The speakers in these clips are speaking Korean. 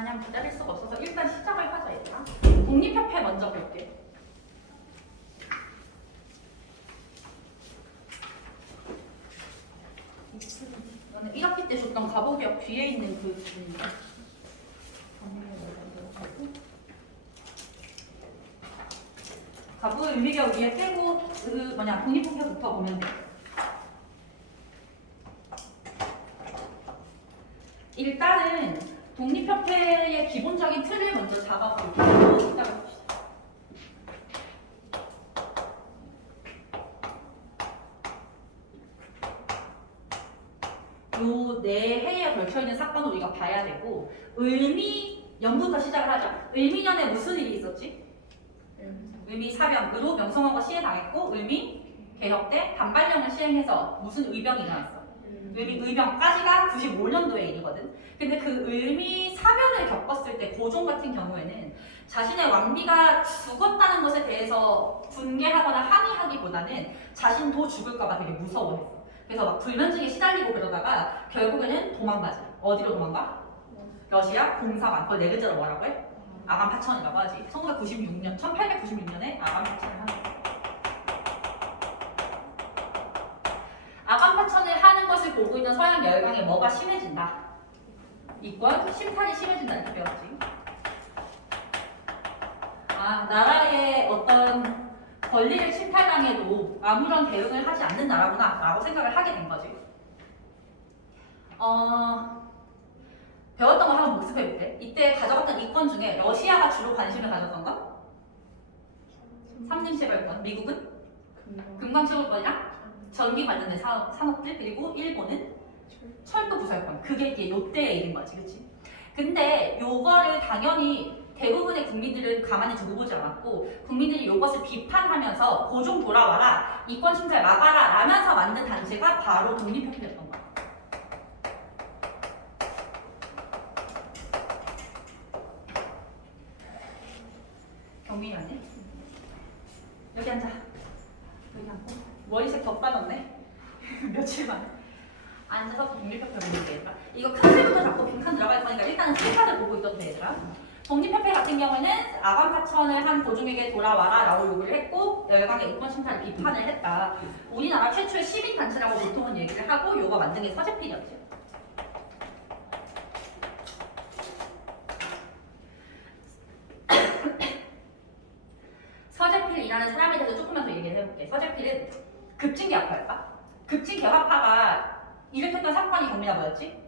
마냥 기다릴 수가 없어서 일단 시작을 하자 얘들아. 독립협회 먼저 볼게. 이거는 1학기 때 줬던 가보기역 뒤에 있는 그 부분인데. 가부 의미격 위에 빼고 그 독립협회부터 보면 돼. 일단은 독립협회의 기본적인 틀을 먼저 잡아볼게요. 시작해봅시다. 요 네 해에 걸쳐있는 사건을 우리가 봐야 되고, 을미년부터 시작을 하자. 을미년에 무슨 일이 있었지? 을미 사병으로 명성황후가 시해당했고, 을미 개혁 때 단발령을 시행해서 무슨 의병이 일어났어? 을미 의병까지가 95년도의 일이거든. 근데 그 을미 사변을 겪었을 때 고종 같은 경우에는 자신의 왕비가 죽었다는 것에 대해서 분개하거나 항의하기보다는 자신도 죽을까봐 되게 무서워했어. 그래서 막 불면증에 시달리고 그러다가 결국에는 도망가지. 어디로 도망가? 러시아 공사관. 그걸 네 글자로 뭐라고 해? 아간파천이라고 하지. 1996년, 1896년에 아간파천을 하는 거야. 아간파천을 하는 것을 보고 있던 서양 열강에 뭐가 심해진다? 이권 심탈이 심해진다 이렇게 배웠지. 나라의 어떤 권리를 침탈당해도 아무런 대응을 하지 않는 나라구나 라고 생각을 하게 된 거지. 배웠던 거 한번 복습해볼게. 이때 가져갔던 이권 중에 러시아가 주로 관심을 가졌던 건? 삼림시설권. 미국은? 금강채굴권이랑 전기 관련된 산업들. 그리고 일본은 철도 부설권. 그게 이제 요때의 일인 거지, 그치? 근데 요거를 당연히 대부분의 국민들은 가만히 두고 보지 않았고, 국민들이 요것을 비판하면서 고종 돌아와라, 이권 침탈 막아라 라면서 만든 단체가 바로 독립협회였던 거야. 경민이 왔네? 여기 앉아. 여기 앉고. 머리색 더 빠졌네. 며칠 만에. 앉아서 독립협회 보는 게 얘들아. 이거 큰색부터 잡고 빈칸 들어갈 거니까 일단은 색깔을 보고 있어도 돼 얘들아. 독립협회 같은 경우에는 아간파천을 한 고종에게 돌아와라 라고 요구를 했고, 열강의 이권 침탈을 비판을 했다. 우리나라 최초의 시민단체라고 보통은 얘기를 하고, 요거 만든 게 서재필이었지. 서재필이라는 사람에 대해서 조금만 더 얘기를 해볼게. 서재필은 급진개혁파였다. 급진개혁파가 일으켰던 사건이 경미가 뭐였지?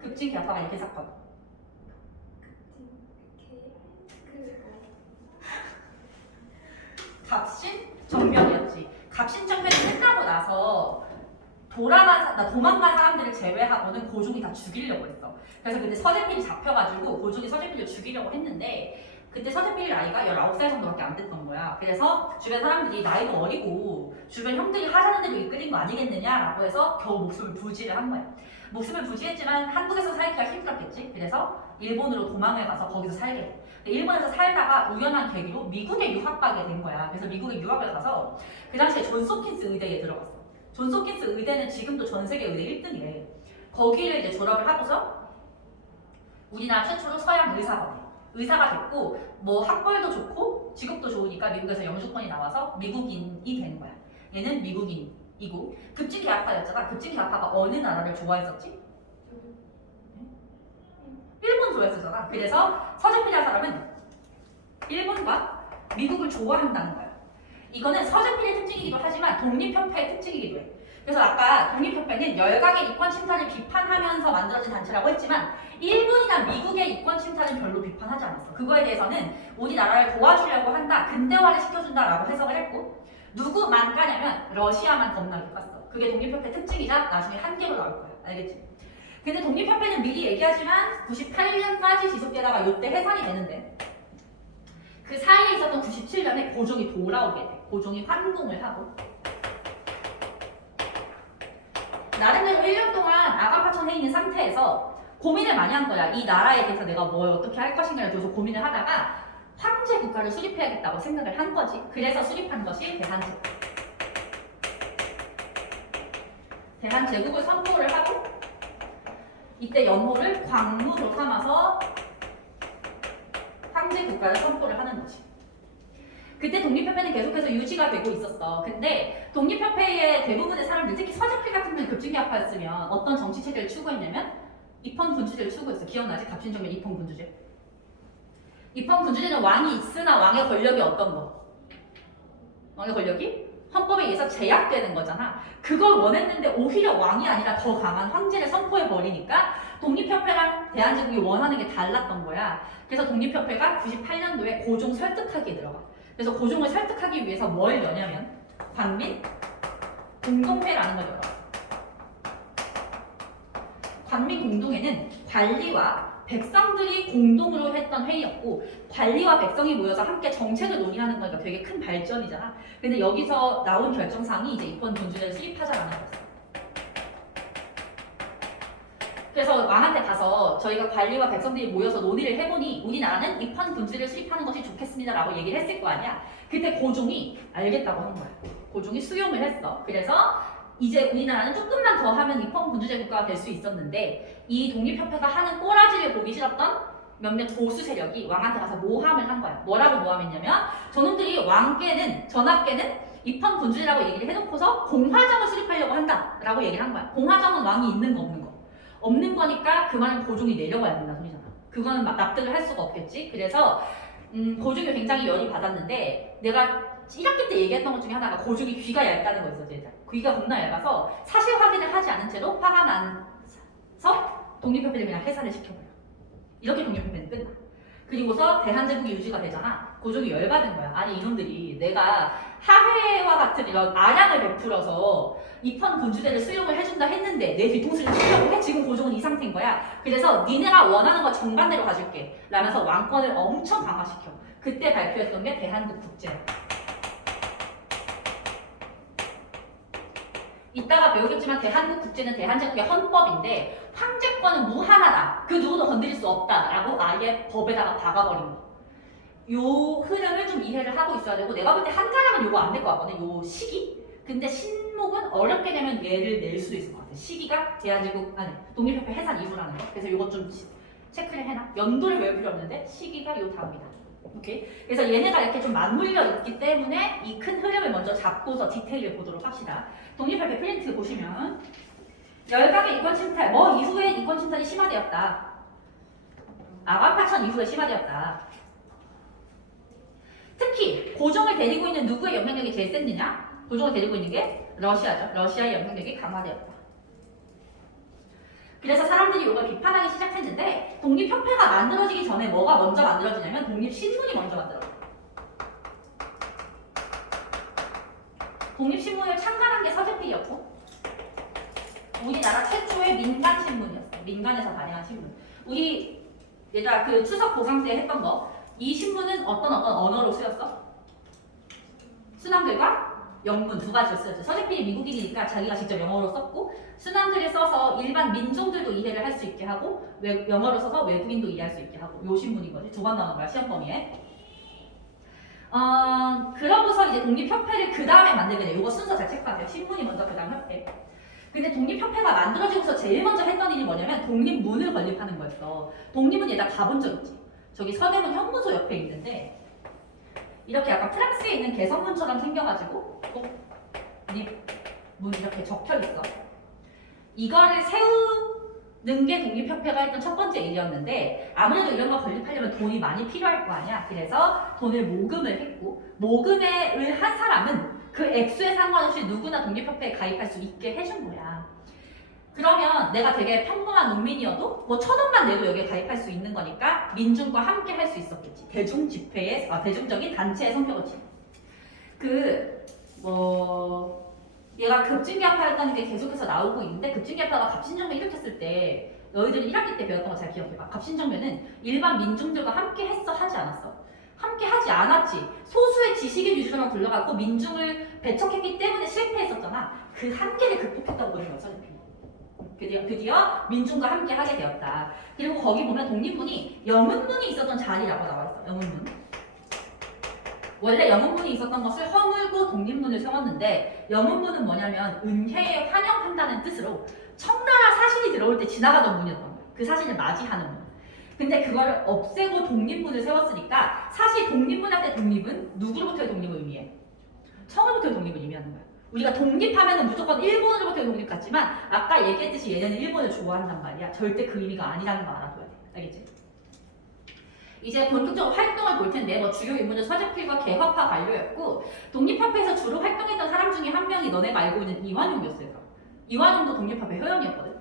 급진개혁파가 일으킨 사건. 갑신정변이었지. 갑신정변이 끝나고 나서 도망간 사람들을 제외하고는 고종이 다 죽이려고 했어. 그래서 그때 서재필이 잡혀가지고 고종이 서재필을 죽이려고 했는데, 그때 서재필 나이가 19살 정도밖에 안 됐던 거야. 그래서 주변 사람들이 나이도 어리고 주변 형들이 하자는 대로 이끌린 거 아니겠느냐라고 해서 겨우 목숨을 부지를 한 거야. 목숨을 부지했지만 한국에서 살기가 힘들었겠지. 그래서 일본으로 도망을 가서 거기서 살게 돼. 일본에서 살다가 우연한 계기로 미국에 유학 가게 된 거야. 그래서 미국에 유학을 가서 그 당시에 존스 홉킨스 의대에 들어갔어. 존스 홉킨스 의대는 지금도 전 세계 의대 1등이래. 거기를 이제 졸업을 하고서 우리나라 최초로 서양 의사가 됐고, 뭐 학벌도 좋고 직업도 좋으니까 미국에서 영주권이 나와서 미국인이 되는 거야. 얘는 미국인이고, 급진개혁파였잖아. 급진개혁파가 어느 나라를 좋아했었지? 일본 좋아했었잖아. 그래서 서재필이라는 사람은 일본과 미국을 좋아한다는 거야. 이거는 서재필의 특징이기도 하지만 독립협회의 특징이기도 해. 그래서 아까 독립협회는 열강의 이권 침탈을 비판하면서 만들어진 단체라고 했지만, 일본이나 미국의 이권 침탈은 별로 비판하지 않았어. 그거에 대해서는 우리나라를 도와주려고 한다, 근대화를 시켜준다라고 해석을 했고, 누구만 까냐면 러시아만 겁나게 깠어. 그게 독립협회 특징이자 나중에 한계로 나올 거야. 알겠지? 근데 독립협회는 미리 얘기하지만 98년까지 지속되다가 이때 해산이 되는데, 그 사이에 있었던 97년에 고종이 돌아오게 돼. 고종이 환궁을 하고, 나름대로 1년 동안 아간파천에 있는 상태에서 고민을 많이 한 거야. 이 나라에 대해서 내가 뭘 어떻게 할 것인가에 대해서 고민을 하다가 황제 국가를 수립해야겠다고 생각을 한 거지. 그래서 수립한 것이 대한제국. 대한제국을 선포를 하고, 이때 연호를 광무로 삼아서 황제 국가를 선포를 하는 거지. 그때 독립협회는 계속해서 유지가 되고 있었어. 근데 독립협회의 대부분의 사람들, 특히 서재필 같은 경우는 급진개혁파였으면 어떤 정치 체제를 추구했냐면 입헌군주제를 추구했어. 기억나지? 갑신정변 입헌군주제. 입헌군주제는 왕이 있으나 왕의 권력이 어떤 거? 왕의 권력이 헌법에 의해서 제약되는 거잖아. 그걸 원했는데 오히려 왕이 아니라 더 강한 황제를 선포해버리니까 독립협회랑 대한제국이 원하는 게 달랐던 거야. 그래서 독립협회가 98년도에 고종 설득하기에 들어가. 그래서 고종을 설득하기 위해서 뭘 여냐면 관민 공동회라는 걸 열어. 관민 공동회는 관리와 백성들이 공동으로 했던 회의였고, 관리와 백성이 모여서 함께 정책을 논의하는 거니까 되게 큰 발전이잖아. 근데 여기서 나온 결정사항이 이제 입헌군주제를 수립하자라는 거였어. 그래서 왕한테 가서 저희가 관리와 백성들이 모여서 논의를 해보니 우리나라는 입헌군주제를 수립하는 것이 좋겠습니다라고 얘기를 했을 거 아니야. 그때 고종이 알겠다고 한 거야. 고종이 수용을 했어. 그래서 이제 우리나라는 조금만 더 하면 입헌군주제 국가가 될 수 있었는데, 이 독립협회가 하는 꼬라지를 보기 싫었던 몇몇 보수 세력이 왕한테 가서 모함을 한 거야. 뭐라고 모함했냐면 저놈들이 전학계는 입헌군주제라고 얘기를 해놓고서 공화정을 수립하려고 한다라고 얘기를 한 거야. 공화정은 왕이 있는 거 없는 거? 없는 거니까 그 말은 고종이 내려가야 된다는 소리잖아. 그거는 납득을 할 수가 없겠지. 그래서 고종이 굉장히 열이 받았는데, 내가 1학기 때 얘기했던 것 중에 하나가 고종이 귀가 얇다는 거였어. 귀가 겁나 얇아서 사실 확인을 하지 않은 채로 화가 나서 독립협회를 그냥 해산을 시켜버려. 이렇게 독립협회는 끝나. 그리고서 대한제국이 유지가 되잖아. 고종이 열받은 거야. 아니 이놈들이 내가 하회와 같은 이런 아량을 베풀어서 입헌군주제를 수용을 해준다 했는데 내 뒤통수를 치려고 해? 지금 고종은 이 상태인 거야. 그래서 니네가 원하는 거 정반대로 가줄게 라면서 왕권을 엄청 강화시켜. 그때 발표했던 게 대한국국제. 이따가 배우겠지만 대한국국제는 대한제국의 헌법인데 황제권은 무한하다. 그 누구도 건드릴 수 없다라고 아예 법에다가 박아버린 거. 요 흐름을 좀 이해를 하고 있어야 되고, 내가 볼 때 한가락은 요거 안 될 것 같거든. 요 시기. 근데 신목은 어렵게 되면 얘를 낼 수도 있을 것 같아. 시기가 독립협회 해산 이후라는 거. 그래서 요거 좀 체크를 해놔. 연도를 외울 필요 없는데 시기가 요 다음이다. 오케이. 그래서 얘네가 이렇게 좀 맞물려 있기 때문에 이 큰 흐름을 먼저 잡고서 디테일을 보도록 합시다. 독립협회 프린트 보시면 열강의 이권 침탈, 뭐 이후에 이권 침탈이 심화되었다. 아관파천 이후에 심화되었다. 특히 고종을 데리고 있는 누구의 영향력이 제일 셌느냐? 고종을 데리고 있는 게 러시아죠. 러시아의 영향력이 강화되었다. 그래서 사람들이 이걸 비판하기 시작했는데, 독립협회가 만들어지기 전에 뭐가 먼저 만들어지냐면 독립신문이 먼저 만들어져요. 독립신문을 창간한 게 서재필이었고, 우리나라 최초의 민간신문이었어. 민간에서 발행한 신문. 우리 얘들아 그 추석 보강 때 했던 거, 이 신문은 어떤 언어로 쓰였어? 순환글과 영문 두 가지로 쓰였죠. 서재필이 미국인이니까 자기가 직접 영어로 썼고, 순환글을 써서 일반 민중들도 이해를 할 수 있게 하고, 영어로 써서 외국인도 이해할 수 있게 하고, 요 신문인 거지. 두 번 나오는 거야 시험 범위에. 그러고서 이제 독립협회를 그 다음에 만들게 돼. 요거 순서 잘 체크하세요. 신문이 먼저 그 다음 협회. 근데 독립협회가 만들어지고서 제일 먼저 했던 일이 뭐냐면 독립문을 건립하는 거였어. 독립문 얘다 가본 적 있지? 저기 서대문 현무소 옆에 있는데 이렇게 약간 프랑스에 있는 개선문처럼 생겨가지고 독립문 이렇게 적혀있어. 이거를 세우는 게 독립협회가 했던 첫 번째 일이었는데, 아무래도 이런 거 건립하려면 돈이 많이 필요할 거 아니야. 그래서 돈을 모금을 했고, 모금을 한 사람은 그 액수에 상관없이 누구나 독립협회에 가입할 수 있게 해준 거야. 그러면 내가 되게 평범한 농민이어도 뭐 1,000원만 내도 여기에 가입할 수 있는 거니까 민중과 함께 할 수 있었겠지. 대중적인 단체의 성격을 지닌. 얘가 급진개혁파였다는 게 계속해서 나오고 있는데, 급진개혁파가 갑신정변 일으켰을 때 너희들은 1학기 때 배웠던 거 잘 기억해봐. 갑신정변은 일반 민중들과 함께 했어? 하지 않았어? 함께 하지 않았지. 소수의 지식인 위주로만 굴러가고 민중을 배척했기 때문에 실패했었잖아. 그 한계를 극복했다고 보는 거죠. 드디어 민중과 함께 하게 되었다. 그리고 거기 보면 독립문이 영문문이 있었던 자리라고 나와 있어. 영문문. 원래 영문문이 있었던 것을 허물고 독립문을 세웠는데, 영문문은 뭐냐면 은혜에 환영한다는 뜻으로 청나라 사신이 들어온 들어올 때 지나가던 문이었던 거야. 그 사신을 맞이하는 문. 근데 그거를 없애고 독립문을 세웠으니까 사실 독립문 할 때 독립은 누구로부터의 독립을 의미해? 청으로부터의 독립을 의미하는 거야. 우리가 독립하면은 무조건 일본으로부터의 독립 같지만 아까 얘기했듯이 얘네는 일본을 좋아한단 말이야. 절대 그 의미가 아니라는 거 알아둬야 돼. 알겠지? 이제 본격적으로 활동을 볼 텐데 뭐 주요 인물은 서재필과 개화파 관료였고 독립협회에서 주로 활동했던 사람 중에 한 명이 너네가 알고 있는 이완용이었어요. 이완용도 독립협회 회원이었거든.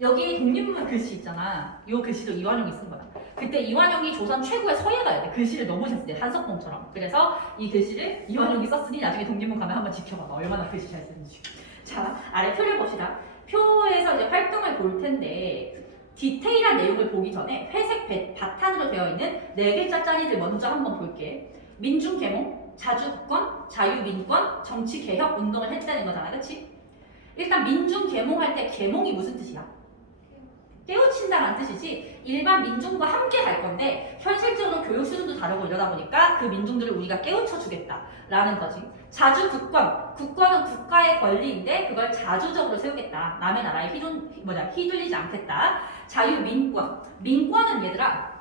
여기 독립문 글씨 있잖아. 이 글씨도 이완용이 쓴 거야. 그때 이완용이 조선 최고의 서예가였대. 글씨를 너무 잘 쓰대. 한석봉처럼. 그래서 이 글씨를 이완용이 썼으니 나중에 독립문 가면 한번 지켜봐봐. 얼마나 글씨 잘 쓰는지. 자, 아래 표를 봅시다. 표에서 이제 활동을 볼 텐데 디테일한 내용을 보기 전에 회색 바탕으로 되어 있는 4글자짜리들 먼저 한번 볼게. 민중개몽, 자주국권, 자유민권, 정치개혁 운동을 했다는 거잖아. 그치? 일단 민중개몽할 때 개몽이 무슨 뜻이야? 깨우친다는 뜻이지 일반 민중과 함께 갈 건데 현실적으로 교육 수준도 다르고 이러다 보니까 그 민중들을 우리가 깨우쳐 주겠다라는 거지. 자주국권, 국권은 국가의 권리인데 그걸 자주적으로 세우겠다. 남의 나라에 휘둘리지 않겠다. 자유민권, 민권은 얘들아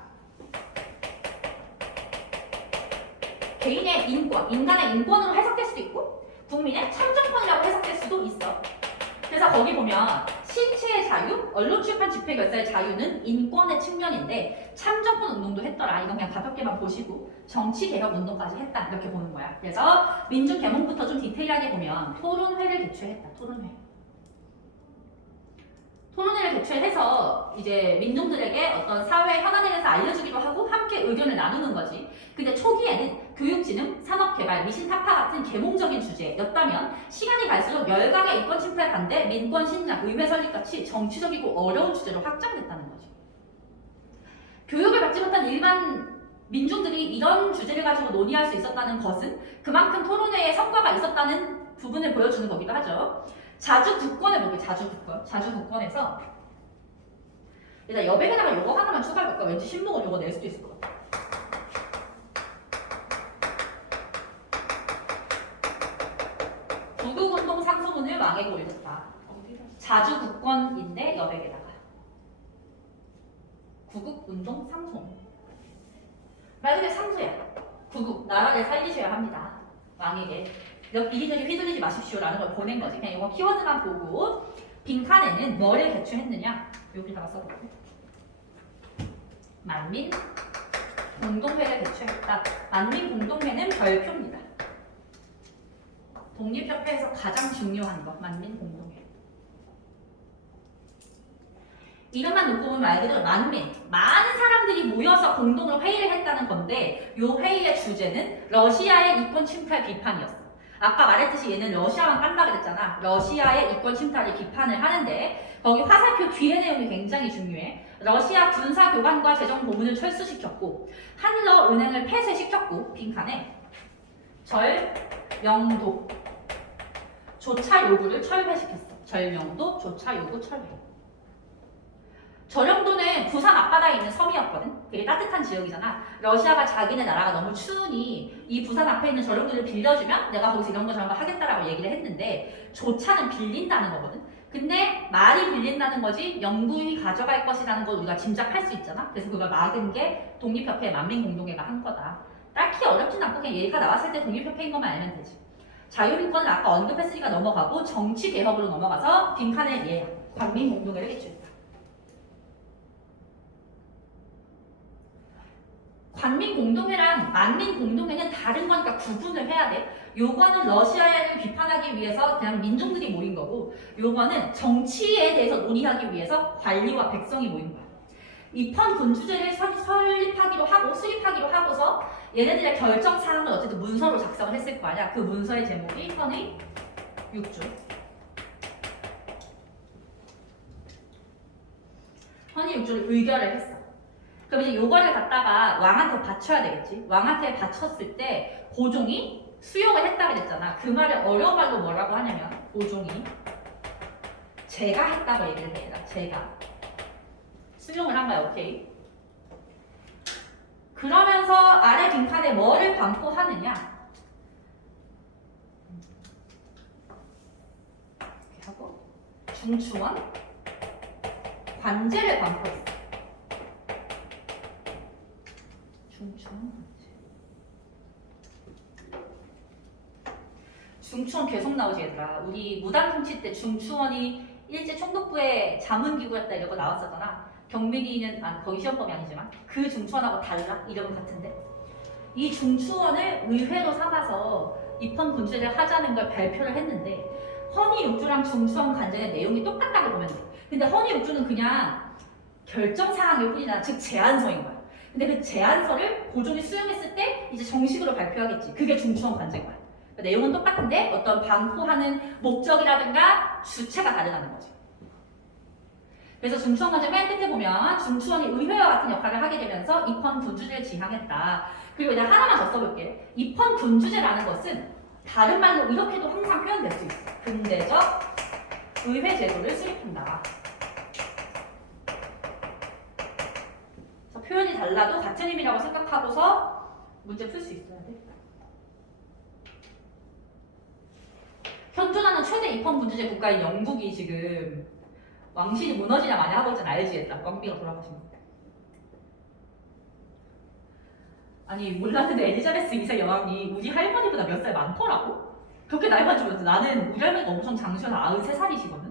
개인의 인권, 인간의 인권으로 해석될 수도 있고 국민의 참정권이라고 해석될 수도 있어. 그래서 거기 보면 신체의 자유, 언론 출판 집회 결사의 자유는 인권의 측면인데 참정권 운동도 했더라. 이건 그냥 가볍게만 보시고 정치개혁 운동까지 했다. 이렇게 보는 거야. 그래서 민중개몽부터 좀 디테일하게 보면 토론회를 개최했다. 토론회를 개최해서 이제 민중들에게 어떤 사회 현안에 대해서 알려주기도 하고 함께 의견을 나누는 거지. 근데 초기에는 교육진흥, 산업개발, 미신타파 같은 계몽적인 주제였다면 시간이 갈수록 열강의 이권 침탈 반대, 민권 신장, 의회 설립같이 정치적이고 어려운 주제로 확장됐다는 거지. 교육을 받지 못한 일반 민중들이 이런 주제를 가지고 논의할 수 있었다는 것은 그만큼 토론회에 성과가 있었다는 부분을 보여주는 거기도 하죠. 자주국권을 볼게요. 자주국권에서 일단 여백에다가 요거 하나만 추가해볼까? 왠지 신목은 요거 낼 수도 있을 것 같아. 구국운동 상소문을 왕에게 올렸다. 자주국권인데 여백에다가 구국운동 상소문. 말 그대로 상소야. 구국, 나라를 살리셔야 합니다. 왕에게. 이리저리 휘둘리지 마십시오라는 걸 보낸 거지. 그냥 이거 키워드만 보고 빈칸에는 뭐를 개최했느냐? 여기다가 써볼게. 만민공동회를 개최했다. 만민공동회는 별표입니다. 독립협회에서 가장 중요한 것, 만민공동회. 이름만 놓고 보면 말 그대로 만민, 많은 사람들이 모여서 공동으로 회의를 했다는 건데 이 회의의 주제는 러시아의 이권 침탈 비판이었어. 아까 말했듯이 얘는 러시아만 깐다 그랬잖아. 러시아의 이권 침탈을 비판을 하는데 거기 화살표 뒤의 내용이 굉장히 중요해. 러시아 군사교관과 재정고문을 철수시켰고 한러 은행을 폐쇄시켰고 빈칸에 절명도 조차 요구를 철회시켰어. 절명도 조차 요구 철회. 절영도는 부산 앞바다에 있는 섬이었거든. 되게 따뜻한 지역이잖아. 러시아가 자기네 나라가 너무 추우니 이 부산 앞에 있는 절영도를 빌려주면 내가 거기서 이런 거 저런 거 하겠다라고 얘기를 했는데 조차는 빌린다는 거거든. 근데 말이 빌린다는 거지 영구히 가져갈 것이라는 걸 우리가 짐작할 수 있잖아. 그래서 그걸 막은 게 독립협회 만민공동회가 한 거다. 딱히 어렵진 않고 그냥 얘가 나왔을 때 독립협회인 것만 알면 되지. 자유민권은 아까 언급했으니까 넘어가고 정치개혁으로 넘어가서 빈칸에 얘야. 관민공동회를 개최했다. 관민공동회랑 만민공동회는 다른 거니까 구분을 해야 돼. 요거는 러시아를 비판하기 위해서 그냥 민중들이 모인 거고 요거는 정치에 대해서 논의하기 위해서 관리와 백성이 모인 거야. 입헌 군주제를 설립하기로 하고 수립하기로 하고서 얘네들의 결정 사항을 어쨌든 문서로 작성을 했을 거 아니야. 그 문서의 제목이 헌의 6조. 헌의 6조를 의결을 했어. 그럼 이제 요거를 갖다가 왕한테 바쳐야 되겠지. 왕한테 바쳤을 때 고종이 수용을 했다 그랬잖아. 그 말을 어려운 말로 뭐라고 하냐면 고종이 제가 했다고 얘기를 해. 제가 수용을 한 거야. 오케이. 그러면서 아래 빈칸에 뭐를 반포하느냐? 이렇게 하고 중추원 관제를 반포했어. 중추원 관제. 중추원 계속 나오지 얘들아. 우리 무당통치 때 중추원이 일제 총독부의 자문기구였다 이런 거 나왔었잖아. 경민이는 거기 시험범위 아니지만 그 중추원하고 달라? 이름은 같은데. 이 중추원을 의회로 삼아서 입헌 군주제를 하자는 걸 발표를 했는데 헌의육주랑 중추원 관제의 내용이 똑같다고 보면 돼. 근데 헌의육주는 그냥 결정사항일 뿐이다. 즉 제안서인 거야. 근데 그 제안서를 고종이 수용했을 때 이제 정식으로 발표하겠지. 그게 중추원 관제인 거야. 그러니까 내용은 똑같은데 어떤 반포하는 목적이라든가 주체가 다르다는 거지. 그래서 중추원 관제 맨 끝에 보면 중추원이 의회와 같은 역할을 하게 되면서 입헌 군주제를 지향했다. 그리고 내가 하나만 더 써볼게. 입헌 군주제라는 것은 다른 말로 이렇게도 항상 표현될 수 있어. 근대적 의회 제도를 수립한다. 그래서 표현이 달라도 같은 의미라고 생각하고서 문제 풀 수 있어야 돼. 현존하는 최대 입헌 군주제 국가인 영국이 지금 왕실이 무너지냐 많이 하고 있잖아. 알지? 얘들아. 왕비가 돌아가신 거. 아니 몰랐는데 엘리자베스 2세 여왕이 우리 할머니보다 몇 살 많더라고? 그렇게 나이만 줄었는데 나는 우리 할머니가 엄청 장수여서 93살이시거든?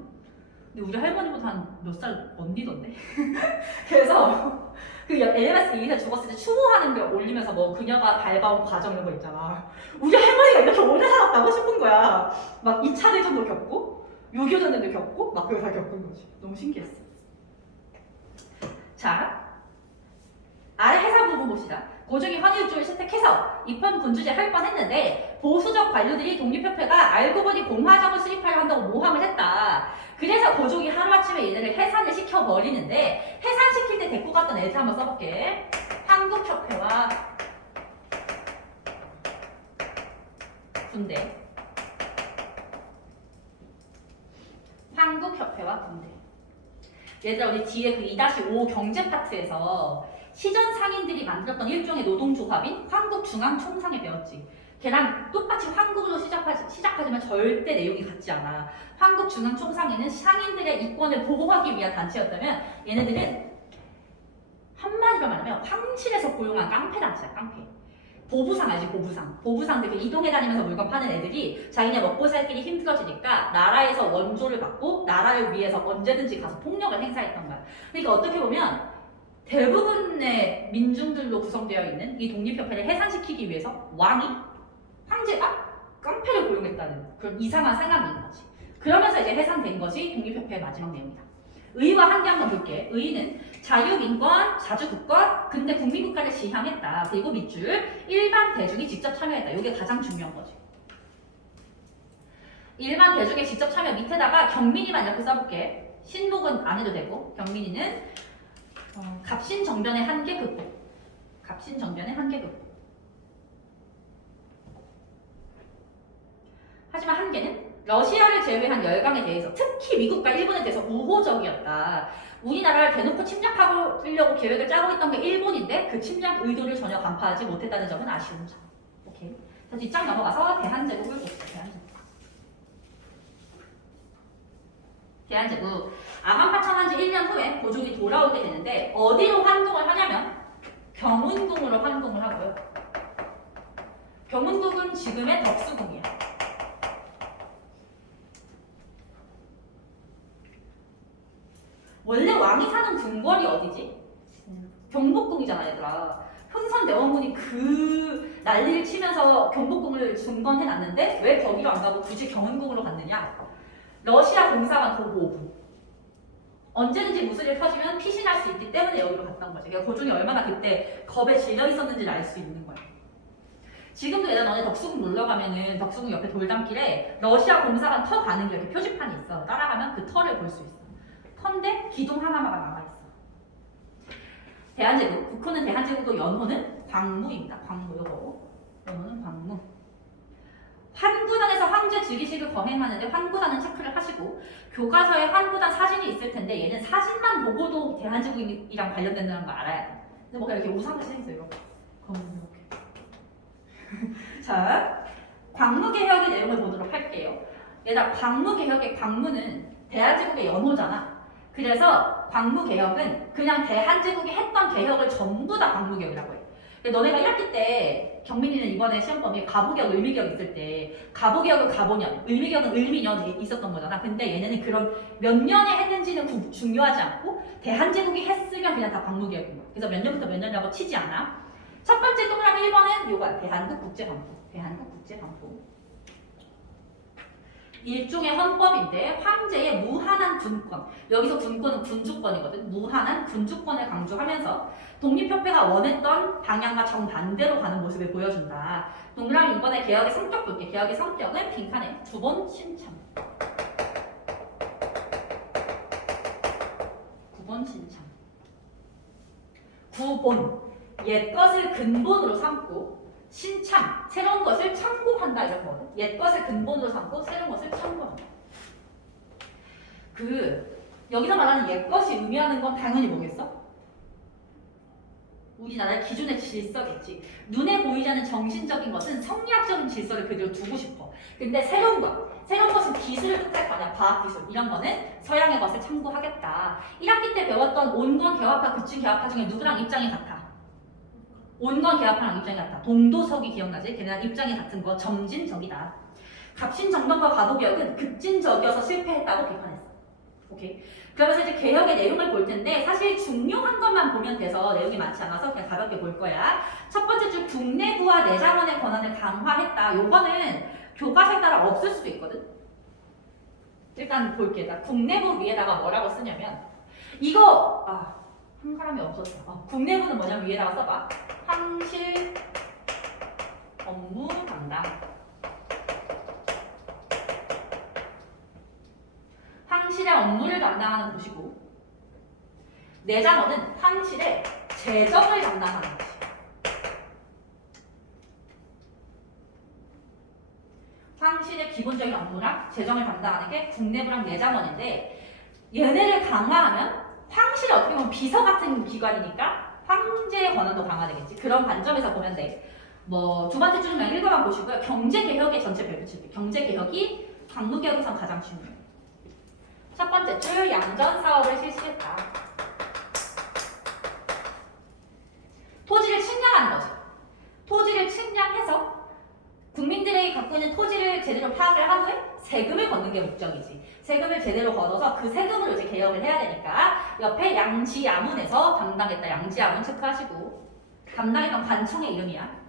근데 우리 할머니보다 한 몇 살 언니던데? 그래서 그 엘리자베스 2세 죽었을 때 추모하는 거 올리면서 뭐 그녀가 밟아온 과정 이런 거 있잖아. 우리 할머니가 이렇게 오래 살았다고 싶은 거야. 막 2차 대전도 겪고 6.25 전쟁도 겪고 막 그걸 다 겪은 거지. 너무 신기했어. 자, 아래 해석 부분 봅시다. 고종이 헌의육주를 채택해서 입헌 군주제 할 뻔했는데 보수적 관료들이 독립협회가 알고 보니 공화정을 수립하려 한다고 모함을 했다. 그래서 고종이 하루아침에 얘네를 해산을 시켜버리는데 해산시킬 때 데리고 갔던 애들 한번 써볼게. 한국협회와 군대. 한국협회와 군대. 얘들아 우리 뒤에 그 2-5 경제 파트에서 시전 상인들이 만들었던 일종의 노동조합인 황국중앙총상에 배웠지. 걔랑 똑같이 황국으로 시작하지만 절대 내용이 같지 않아. 황국중앙총상에는 상인들의 이권을 보호하기 위한 단체였다면 얘네들은 한마디로 말하면 황실에서 고용한 깡패 단체야. 깡패. 보부상 알지? 보부상. 보부상들 그 이동해 다니면서 물건 파는 애들이 자기네 먹고 살 길이 힘들어지니까 나라에서 원조를 받고 나라를 위해서 언제든지 가서 폭력을 행사했던 거야. 그러니까 어떻게 보면 대부분의 민중들로 구성되어 있는 이 독립협회를 해산시키기 위해서 왕이 황제가 깡패를 고용했다는 그런 이상한 상황인 거지. 그러면서 이제 해산된 것이 독립협회의 마지막 내용이다. 의와 한계 한번 볼게. 의는 자유민권, 자주국권, 근대 국민국가를 지향했다. 그리고 밑줄 일반 대중이 직접 참여했다. 이게 가장 중요한 거지. 일반 대중의 직접 참여 밑에다가 경민이만 이렇게 써볼게. 신복은 안 해도 되고 경민이는 갑신정변의 한계 극복. 갑신정변의 한계 극복. 하지만 한계는 러시아를 제외한 열강에 대해서 특히 미국과 일본에 대해서 우호적이었다. 우리나라를 대놓고 침략하려고 계획을 짜고 있던 게 일본인데 그 침략 의도를 전혀 간파하지 못했다는 점은 아쉬운 점. 오케이. 자, 뒷장 넘어가서 대한제국을 봅시다. 대한제국. 아만 파천한 지 1년 후에 고종이 돌아오게 되는데 어디로 환궁을 하냐면 경운궁으로 환궁을 하고요. 경운궁은 지금의 덕수궁이야. 원래 왕이 사는 궁궐이 어디지? 경복궁이잖아 얘들아. 흥선대원군이 그 난리를 치면서 경복궁을 중건해놨는데 왜 거기로 안 가고 굳이 경운궁으로 갔느냐? 러시아 공사관 도보부. 언제든지 무슨 일 터지면 피신할 수 있기 때문에 여기로 갔던 거지. 그러니까 고종이 얼마나 그때 겁에 질려 있었는지를 알 수 있는 거야. 지금도 얘들아 너네 덕수궁 놀러 가면은 덕수궁 옆에 돌담길에 러시아 공사관 터 가는 길 이렇게 표지판이 있어. 따라가면 그 터를 볼 수 있어. 터인데 기둥 하나마가 남아있어. 대한제국. 국호는 대한제국도 연호는 광무입니다. 광무 요거. 연호는 광무. 환구단에서 황제 즉위식을 거행하는데 환구단은 체크를 하시고 교과서에 환구단 사진이 있을 텐데 얘는 사진만 보고도 대한제국이랑 관련된다는 거 알아야 돼. 근데 뭐가 이렇게 우상같이 생겼어 이렇게. 이렇게. 자, 광무개혁의 내용을 보도록 할게요. 얘들아 광무개혁의 광무는 대한제국의 연호잖아. 그래서 광무개혁은 그냥 대한제국이 했던 개혁을 전부 다 광무개혁이라고 해. 근데 너네가 1학기 때 경민이는 이번에 시험범위 가부개혁, 을미개혁 있을 때 가부개혁은 가보년, 을미개혁은 을미년 있었던 거잖아. 근데 얘네는 그런 몇 년에 했는지는 중요하지 않고 대한제국이 했으면 그냥 다 광무개혁인 거야. 그래서 몇 년부터 몇 년이라고 치지 않아. 첫 번째 동그라미 1번은 요거야. 대한국국제헌법. 대한국국제헌법. 일종의 헌법인데 황제의 무한한 군권, 여기서 군권은 군주권이거든. 무한한 군주권을 강조하면서 독립협회가 원했던 방향과 정반대로 가는 모습을 보여준다. 동그라미 이번에 개혁의 성격 볼게. 개혁의 성격은 빈칸에 구본 신참. 구본 신참. 구본, 옛 것을 근본으로 삼고 신참, 새로운 것을 참고한다 이런 거거든. 옛 것을 근본으로 삼고 새로운 것을 참고한다. 여기서 말하는 옛 것이 의미하는 건 당연히 뭐겠어? 우리나라의 기존의 질서겠지. 눈에 보이지 않는 정신적인 것은 성리학적인 질서를 그대로 두고 싶어. 근데 새로운 것은 기술을 뜻할 거 아니야. 과학기술. 이런 거는 서양의 것을 참고하겠다. 1학기 때 배웠던 온건 개화파, 급진 개화파 중에 누구랑 입장이 같아? 온건 개화파랑 입장이 같다. 동도석이 기억나지? 걔네랑 입장이 같은 거 점진적이다. 갑신정변과 가부개혁은 급진적이어서 실패했다고 비판했어. 오케이. 그러면서 이제 개혁의 내용을 볼 텐데 사실 중요한 것만 보면 돼서 내용이 많지 않아서 그냥 가볍게 볼 거야. 첫 번째 줄 국내부와 내장원의 권한을 강화했다. 요거는 교과서에 따라 없을 수도 있거든. 일단 볼게. 나 국내부 위에다가 뭐라고 쓰냐면 이거 한 사람이 없었어. 국내부는 뭐냐면 위에다가 써봐. 황실 업무 담당. 황실의 업무를 담당하는 곳이고 내장원은 황실의 재정을 담당하는 곳이야. 황실의 기본적인 업무랑 재정을 담당하는 게 국내부랑 내장원인데 얘네를 강화하면 황실이 어떻게 보면 비서 같은 기관이니까 황제의 권한도 강화되겠지. 그런 관점에서 보면 돼. 두 번째 줄은 그냥 읽어만 보시고요. 경제개혁의 전체 별표 칠게. 경제개혁이 광무개혁에선 가장 중요해요. 첫 번째 줄 양전 사업을 실시했다. 토지를 측량하는 거지. 토지를 측량해서 국민들이 갖고 있는 토지를 제대로 파악을 한 후에 세금을 걷는 게 목적이지. 세금을 제대로 걷어서 그 세금으로 이제 개혁을 해야 되니까 옆에 양지아문에서 담당했다. 양지아문 체크하시고 담당했던 관청의 이름이야.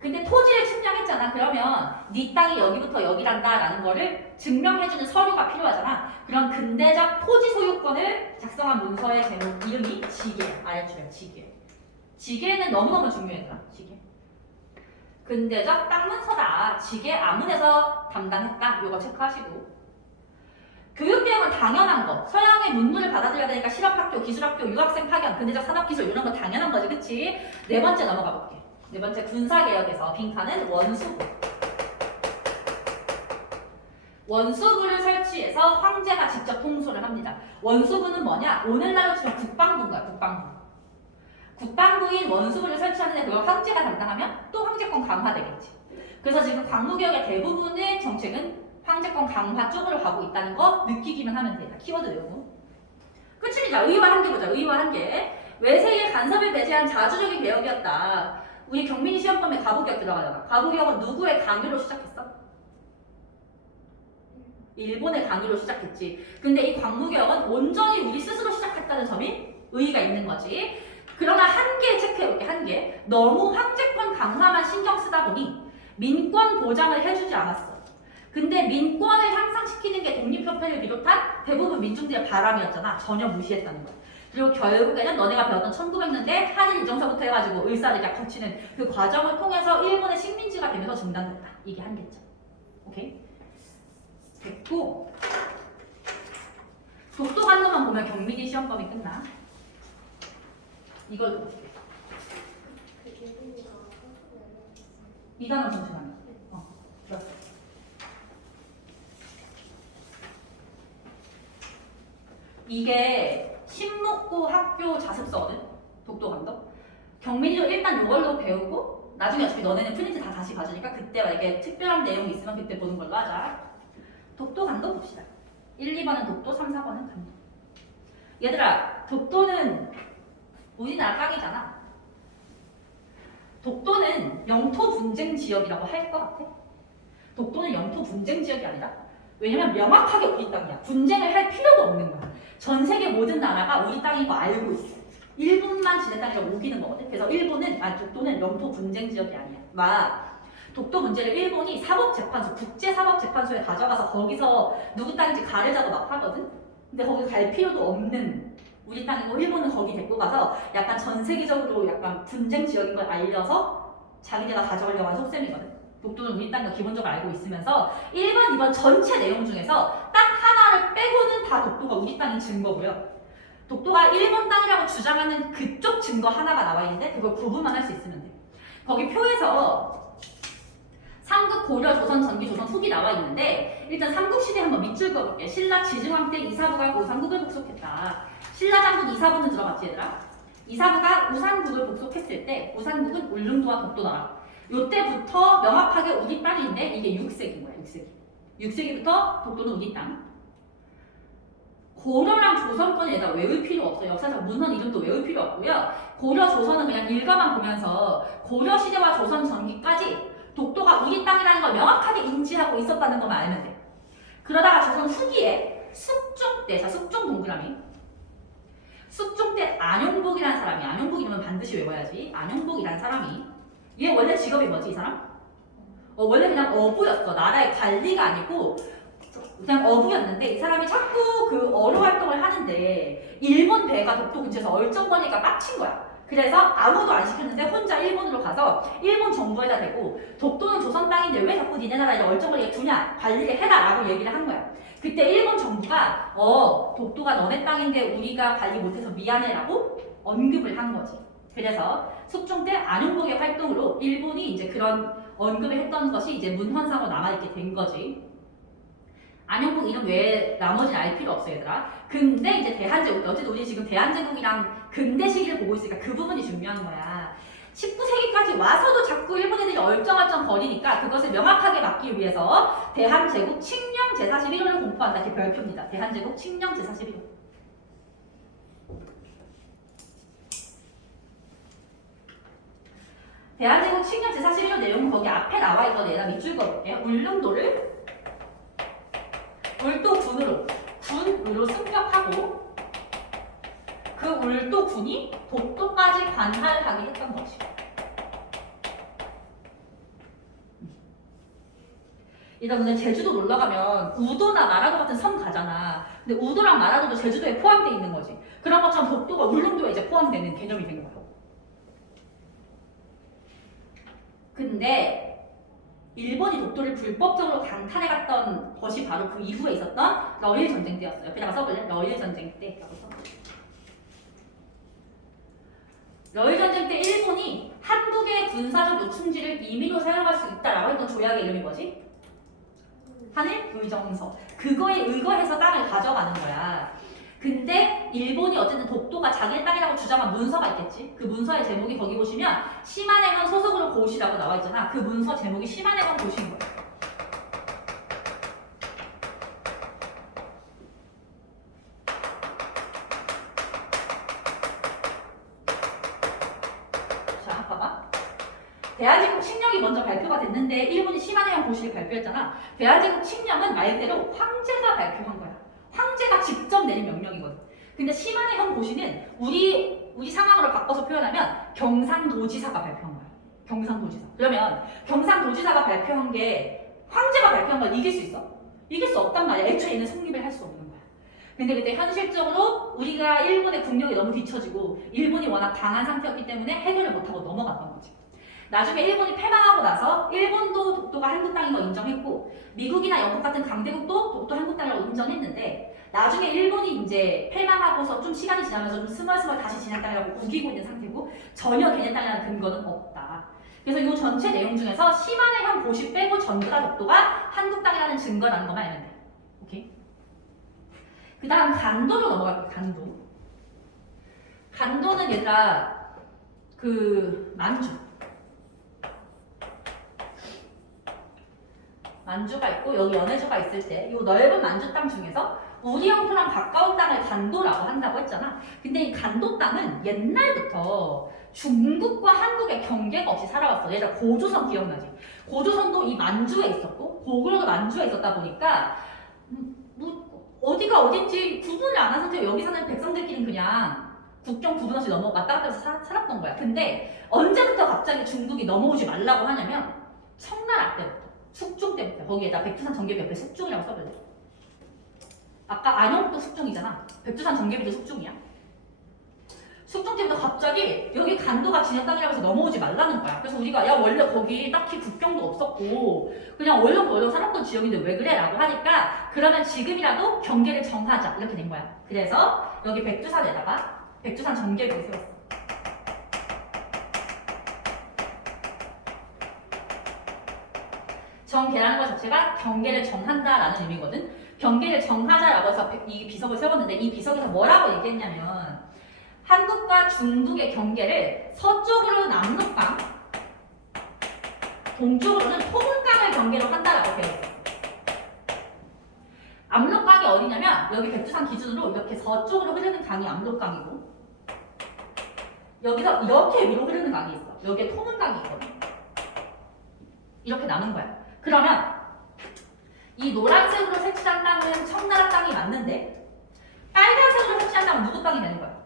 근데 토지를 측량했잖아. 그러면 네 땅이 여기부터 여기란다 라는 거를 증명해주는 서류가 필요하잖아. 그런 근대적 토지 소유권을 작성한 문서의 제목 이름이 지계야. 아래줄에 지계. 지계는 너무너무 중요했다. 지계. 근대적 땅 문서다. 지계 아문에서 담당했다. 이거 체크하시고 교육개혁은 당연한 거. 서양의 문물을 받아들여야 되니까 실업학교, 기술학교, 유학생 파견, 근대적 산업기술 이런 거 당연한 거지. 그치? 네 번째 넘어가 볼게. 네 번째 군사개혁에서 빈칸은 원수부. 원수부를 설치해서 황제가 직접 통솔을 합니다. 원수부는 뭐냐? 오늘날로 치면 국방부인 거야. 국방부. 국방부인 원수부를 설치하는데 그걸 황제가 담당하면 또 황제권 강화되겠지. 그래서 지금 광무개혁의 대부분의 정책은 황제권 강화 쪽으로 가고 있다는 거 느끼기만 하면 돼. 키워드 외우고. 끝입니다. 의와 한계 보자. 의와 한계. 외세의 간섭을 배제한 자주적인 개혁이었다. 우리 경민이 시험범에 가부개혁 들어가잖아. 가부개혁은 누구의 강요로 시작했어? 일본의 강요로 시작했지. 근데 이 광무개혁은 온전히 우리 스스로 시작했다는 점이 의의가 있는 거지. 그러나 한계 체크해볼게. 한계. 너무 황제권 강화만 신경 쓰다 보니 민권 보장을 해주지 않았어. 근데 민권을 향상시키는 게 독립협회를 비롯한 대부분 민중들의 바람이었잖아. 전혀 무시했다는 거야. 그리고 결국에는 너네가 배웠던 1900년대 한일 이정서부터 해가지고 을사들이 거치는 그 과정을 통해서 일본의 식민지가 되면서 중단됐다. 이게 한계점. 오케이? 됐고 독도간 놈만 보면 경민이 시험범위 끝나. 이걸로 볼게. 이 단어 잠시만요. 들었어. 이게 신목고 학교 자습서거든. 독도감독. 경민이도 일단 이걸로 배우고 나중에 어차피 너네는 프린트 다 다시 봐주니까 그때 만약에 특별한 내용이 있으면 그때 보는 걸로 하자. 독도감독 봅시다. 1, 2번은 독도, 3, 4번은 간도. 얘들아, 독도는 우리나라 땅이잖아. 독도는 영토 분쟁 지역이라고 할 것 같아? 독도는 영토 분쟁 지역이 아니라 왜냐면 명확하게 우리 땅이야. 분쟁을 할 필요도 없는 거야. 전 세계 모든 나라가 우리 땅인 거 알고 있어. 일본만 지네 땅이라고 우기는 거거든. 그래서 독도는 영토 분쟁 지역이 아니야. 독도 문제를 일본이 사법재판소, 국제사법재판소에 가져가서 거기서 누구 땅인지 가르자고 막 하거든? 근데 거기 갈 필요도 없는 우리 땅이고 일본은 거기 데리고 가서 약간 전 세계적으로 약간 분쟁 지역인 걸 알려서 자기네가 가져가려고 하는 속셈이거든. 독도는 우리 땅인 걸 기본적으로 알고 있으면서 1번, 2번 전체 내용 중에서 딱 하나를 빼고는 다 독도가 우리 땅인 증거고요. 독도가 일본 땅이라고 주장하는 그쪽 증거 하나가 나와 있는데 그걸 구분만 할 수 있으면 돼. 거기 표에서 삼국 고려 조선 전기 조선 후기 나와 있는데 일단 삼국시대 한번 밑줄 그어볼게. 신라 지증왕 때 이사부가 우산국을 복속했다. 신라 장군 이사부는 들어봤지 얘들아? 이사부가 우산국을 복속했을 때 우산국은 울릉도와 독도 나라. 요때부터 명확하게 우리 땅인데 이게 6세기인 거야. 6세기. 6세기부터 독도는 우리 땅. 고려랑 조선권은 얘가 외울 필요 없어요. 역사적 문헌 이름도 외울 필요 없고요. 고려 조선은 그냥 일가만 보면서 고려 시대와 조선 전기까지 독도가 우리 땅이라는 걸 명확하게 인지하고 있었다는 것만 알면 돼. 그러다가 조선 후기에 숙종 때, 자 숙종 동그라미. 숙종 때 안용복이라는 사람이, 안용복 이름은 반드시 외워야지. 안용복이라는 사람이, 얘 원래 직업이 뭐지 이 사람? 원래 그냥 어부였어. 나라의 관리가 아니고 그냥 어부였는데 이 사람이 자꾸 그 어로 활동을 하는데 일본 배가 독도 근처에서 얼쩡거리니까 빡친 거야. 그래서 아무도 안 시켰는데 혼자 일본으로 가서 일본 정부에다 대고 독도는 조선 땅인데 왜 자꾸 니네 나라에 얼쩡거리게 두냐, 관리를 해라 라고 얘기를 한 거야. 그때 일본 정부가 독도가 너네 땅인데 우리가 관리 못해서 미안해 라고 언급을 한 거지. 그래서 숙종 때 안용복의 활동으로 일본이 이제 그런 언급을 했던 것이 이제 문헌상으로 남아있게 된 거지. 안용복 이름 외에 나머지는 알 필요 없어 얘들아. 근데 이제 대한제국, 어쨌든 우리 지금 대한제국이랑 근대 시기를 보고 있으니까 그 부분이 중요한 거야. 19세기까지 와서도 자꾸 일본 애들이 얼쩡얼쩡 거리니까 그것을 명확하게 막기 위해서 대한제국 칙령 제41호를 공포한다. 이렇게 별표입니다. 대한제국 칙령 제41호. 대한제국 칙령 제41호 내용은 거기 앞에 나와 있거든. 얘가 밑줄 그어볼게요. 울릉도를 군으로 승격하고 그 울도군이 독도까지 관할하게 했던 것이. 일단 오늘 제주도 놀러 가면 우도나 마라도 같은 섬 가잖아. 근데 우도랑 마라도도 제주도에 포함되어 있는 거지. 그런 것처럼 독도가 울릉도에 이제 포함되는 개념이 된 거야. 근데 일본이 독도를 불법적으로 강탈해갔던 것이 바로 그 이후에 있었던 러일 전쟁 때였어요. 옆에다가 써볼래? 러일 전쟁 때라고 써. 러일 전쟁 때 일본이 한국의 군사적 요충지를 임의로 사용할 수 있다라고 했던 조약의 이름이 뭐지? 한일 의정서. 그거에 의거해서 땅을 가져가는 거야. 근데 일본이 어쨌든 독도가 자기네 땅이라고 주장한 문서가 있겠지. 그 문서의 제목이 거기 보시면 시마네현 소속으로 고시라고 나와 있잖아. 그 문서 제목이 시마네현 고시인 거야. 자, 봐봐. 대한제국 칙령이 먼저 발표가 됐는데 일본이 시마네현 고시를 발표했잖아. 대한제국 칙령은 말대로 황제가 발표한 거야. 황제가 직접 내린 명령이거든. 근데 시마네현 고시는 우리 상황으로 바꿔서 표현하면 경상도지사가 발표한 거야. 경상도지사. 그러면 경상도지사가 발표한 게 황제가 발표한 걸 이길 수 있어? 이길 수 없단 말이야. 애초에 얘는 성립을 할 수 없는 거야. 근데 그때 현실적으로 우리가 일본의 국력이 너무 뒤처지고 일본이 워낙 강한 상태였기 때문에 해결을 못하고 넘어갔던 거지. 나중에 일본이 패망하고 나서 일본도 독도가 한국 땅인 거 인정했고 미국이나 영국 같은 강대국도 독도 한국 땅이라고 인정했는데 나중에 일본이 이제 패망하고서 좀 시간이 지나면서 좀 스멀스멀 다시 지네 땅이라고 우기고 있는 상태고 전혀 걔네 땅이라는 근거는 없다. 그래서 이 전체 내용 중에서 시마네현 고시 빼고 전부 다 독도가 한국 땅이라는 증거라는 것만 알면 돼. 오케이? 그 다음 간도로 넘어갈게요. 간도. 간도는 얘들아 만주가 있고 여기 연해주가 있을 때 이 넓은 만주 땅 중에서 우리 영토랑 가까운 땅을 간도라고 한다고 했잖아. 근데 이 간도 땅은 옛날부터 중국과 한국의 경계가 없이 살아왔어. 얘들아 고조선 기억나지? 고조선도 이 만주에 있었고 고구려도 만주에 있었다 보니까 뭐 어디가 어딘지 구분을 안 한 상태로 여기 사는 백성들끼리는 그냥 국경 구분 없이 왔다 갔다 해서 살았던 거야. 근데 언제부터 갑자기 중국이 넘어오지 말라고 하냐면 청나라 때부터, 숙종 때부터. 거기에다 백두산 정계비 옆에 숙종이라고 써볼래? 아까 안영도 숙종이잖아. 백두산 정계비도 숙종이야. 숙종 때부터 갑자기 여기 간도가 지네 땅이라고 해서 넘어오지 말라는 거야. 그래서 우리가 야 원래 거기 딱히 국경도 없었고 그냥 원래 살았던 지역인데 왜 그래? 라고 하니까 그러면 지금이라도 경계를 정하자 이렇게 된 거야. 그래서 여기 백두산에다가 백두산 정계비를 세웠어. 정계라는 것 자체가 경계를 정한다라는 의미거든. 경계를 정하자라고 해서 이 비석을 세웠는데 이 비석에서 뭐라고 얘기했냐면 한국과 중국의 경계를 서쪽으로는 압록강, 동쪽으로는 토문강을 경계로 한다라고 되어 있어. 압록강이 어디냐면 여기 백두산 기준으로 이렇게 서쪽으로 흐르는 강이 압록강이고 여기서 이렇게 위로 흐르는 강이 있어. 여기에 토문강이 있거든. 이렇게 남은 거야. 그러면 이 노란색으로 색칠한 땅은 청나라 땅이 맞는데 빨간색으로 색칠한 땅은 누구 땅이 되는 거야?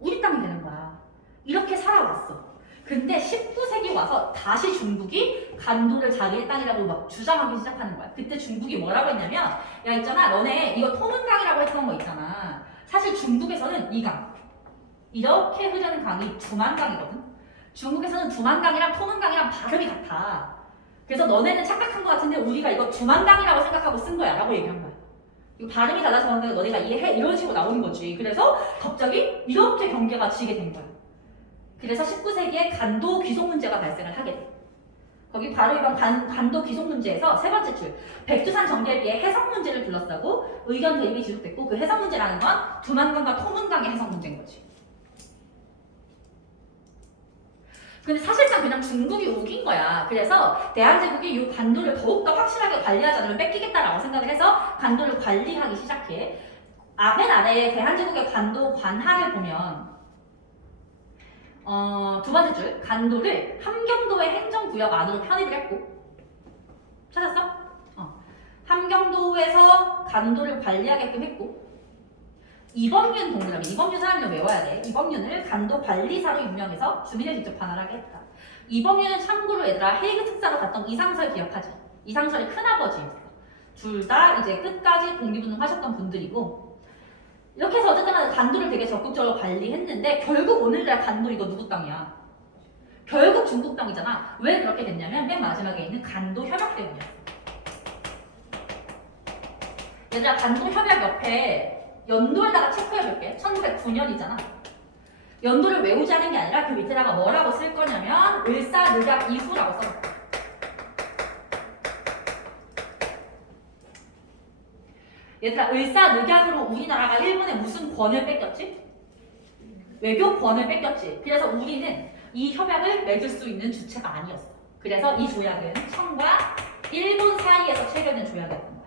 우리 땅이 되는 거야. 이렇게 살아왔어. 근데 19세기 와서 다시 중국이 간도를 자기의 땅이라고 막 주장하기 시작하는 거야. 그때 중국이 뭐라고 했냐면 야 있잖아 너네 이거 토문강이라고 했던 거 있잖아. 사실 중국에서는 이 강 이렇게 흐르는 강이 두만강이거든. 중국에서는 두만강이랑 토문강이랑 발음이 같아. 그래서 너네는 착각한 것 같은데 우리가 이거 두만강이라고 생각하고 쓴 거야 라고 얘기한 거야. 이거 발음이 달라서 그런데 너네가 이해해? 이런 식으로 나오는 거지. 그래서 갑자기 이렇게 경계가 지게 된 거야. 그래서 19세기에 간도 귀속 문제가 발생을 하게 돼. 거기 바로 이번 간도 귀속 문제에서 세 번째 줄 백두산 정계비의 해석 문제를 둘러싸고 의견 대립이 지속됐고 그 해석 문제라는 건 두만강과 토문강의 해석 문제인 거지. 근데 사실상 그냥 중국이 우긴 거야. 그래서 대한제국이 이 간도를 더욱더 확실하게 관리하지 않으면 뺏기겠다라고 생각을 해서 간도를 관리하기 시작해. 맨 아래에 대한제국의 간도 관할을 보면 두 번째 줄 간도를 함경도의 행정구역 안으로 편입을 했고 찾았어? 함경도에서 간도를 관리하게끔 했고 이범윤 동그라미, 이범윤 사람을 외워야 돼. 이범윤을 간도 관리사로 임명해서 주민을 직접 관할하게 했다. 이범윤은 참고로 얘들아 헤이그 특사로 갔던 이상설 기억하지? 이상설의 큰아버지였어. 둘 다 이제 끝까지 독립운동하셨던 분들이고 이렇게 해서 어쨌든 간도를 되게 적극적으로 관리했는데 결국 오늘날 간도 이거 누구 땅이야? 결국 중국 땅이잖아. 왜 그렇게 됐냐면 맨 마지막에 있는 간도 협약 때문이야. 얘들아 간도 협약 옆에 연도에다가 체크해볼게. 1909년이잖아. 연도를 외우지 않은 게 아니라 그 밑에다가 뭐라고 쓸 거냐면 을사늑약 이후라고 써볼게. 얘들아 을사늑약으로 우리나라가 일본에 무슨 권을 뺏겼지? 외교권을 뺏겼지. 그래서 우리는 이 협약을 맺을 수 있는 주체가 아니었어. 그래서 이 조약은 청과 일본 사이에서 체결된 조약이었던 거야.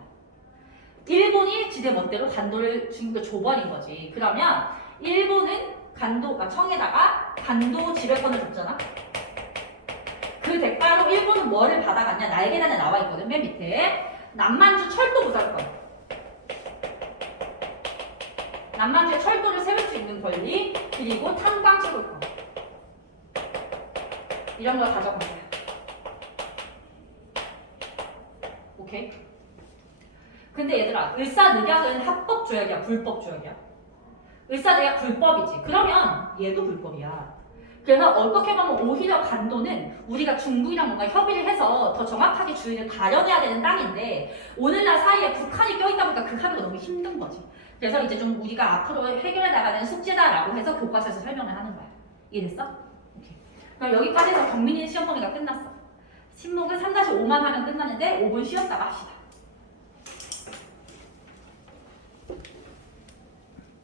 일본이 지네 멋대로 간도를 중국에 줘버린 거지. 그러면 일본은 청에다가 간도 지배권을 줬잖아. 그 대가로 일본은 뭐를 받아갔냐? 날개단에 나와 있거든. 맨 밑에 남만주 철도 보살권. 남만주에 철도를 세울 수 있는 권리, 그리고 탄광 채굴권. 이런 걸 가져간 거야. 오케이? 근데 얘들아, 을사늑약은 합법 조약이야, 불법 조약이야? 을사늑약 불법이지. 그러면 얘도 불법이야. 그래서 어떻게 보면 오히려 간도는 우리가 중국이랑 뭔가 협의를 해서 더 정확하게 주의를 가려내야 되는 땅인데 오늘날 사이에 북한이 껴있다 보니까 그 합의가 너무 힘든 거지. 그래서 이제 좀 우리가 앞으로 해결해 나가는 숙제다라고 해서 교과서에서 설명을 하는 거야. 이해됐어? 오케이. 그럼 여기까지 해서 경민이 시험 범위가 끝났어. 신목은 3-5만 하면 끝나는데 5분 쉬었다가 합시다.